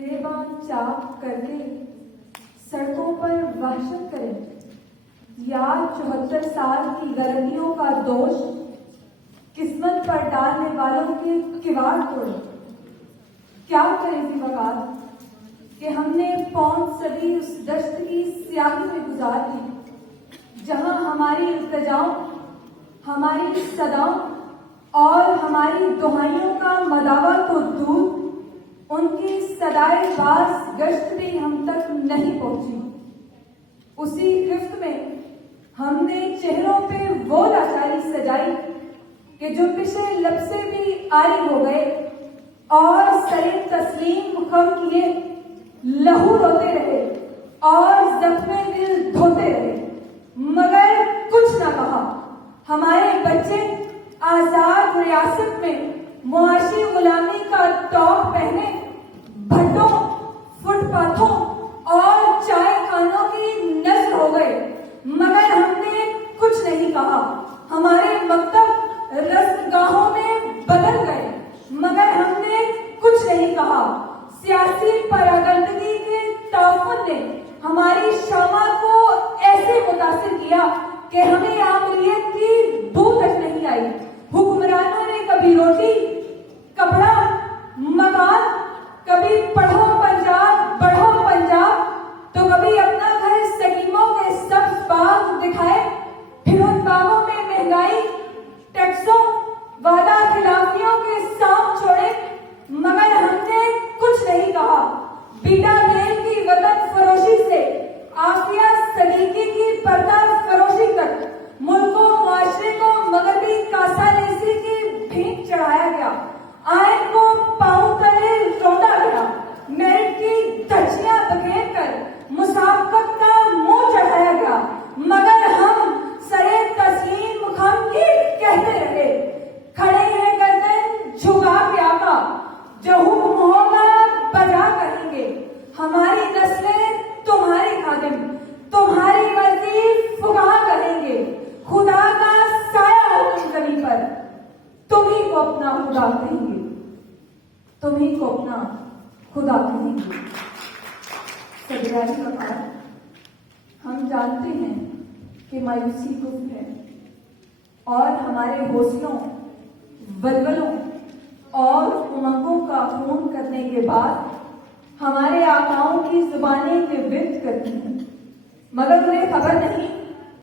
دیوان چاک کر کے سڑکوں پر وحشت کریں یا 74 سال کی غلطیوں کا دوش قسمت پر ڈالنے والوں کے کواڑ توڑیں. کیا کریں ذی وقار کہ ہم نے 5 صدی اس دشت کی سیاہی میں گزار دی جہاں ہماری التجاؤں، ہماری صداؤں اور ہماری دہائیوں کا مداوع تو دور، ان کی صدائے باز گشت بھی ہم تک نہیں پہنچی. اسی خفت میں ہم نے چہروں پہ وہ لاچاری سجائی کہ جو پچھلے لب سے بھی عاری ہو گئے اور سر تسلیم خم کیے لہو روتے رہے اور زخمے دل دھوتے رہے مگر کچھ نہ کہا. ہمارے بچے آزاد ریاست میں معاشی غلامی کا ٹاپ پہنے بھٹوں، فٹ پاتھوں اور چائے خانوں کی نظر ہو گئے مگر ہم نے کچھ نہیں کہا. ہمارے مکتب رزمگاہوں میں بدل گئے مگر ہم نے کچھ نہیں کہا. سیاسی پراگندگی کے تعفن نے ہماری شامہ کو ایسے متاثر کیا کہ ہمیں آمریت کی بو تک نہیں آئی. حکمرانوں نے کبھی روٹی، کپڑا، مکان، کبھی پڑھو پنجاب بڑھو پنجاب تو کبھی اپنا گھر سکیموں کے سبز باغ دکھائے. پھر ان باغوں میں مہنگائی، ٹیکسوں، وعدہ خلافیوں کے سانپ چھوڑے مگر ہم نے کچھ نہیں کہا. بیٹا بیل کی وطن فروشی سے آفیہ صدیقی کی پردہ فروشی تک ملک و معاشرے کو مغربی کاسا لیسی کی بھیک چڑھایا گیا. آئین کو پاؤں تلے روندا گیا. میرٹ کی دھجیاں بکھیر کر مسابقت کا منہ چڑھایا گیا مگر ہم سرے تسلیم خم کی کہتے رہے. کھڑے ہیں گردن جھکا کے آقا، جو حکم ہوگا بجا کریں گے. ہماری نسلیں تمہاری خادم، تمہاری مرضی فقہا کریں گے. خدا کا سایہ ہو تم زمین پر، تم ہی کو اپنا خدا کہیں گے، تم ہی کو اپنا خدا کہیں گے. صدراتی وقار، ہم جانتے ہیں کہ مایوسی کفر ہے اور ہمارے حوصلوں، ولولوں اور امنگوں کا خون کرنے کے بعد ہمارے آقاؤں کی زبانیں ورد کرتی ہیں مگر انہیں خبر نہیں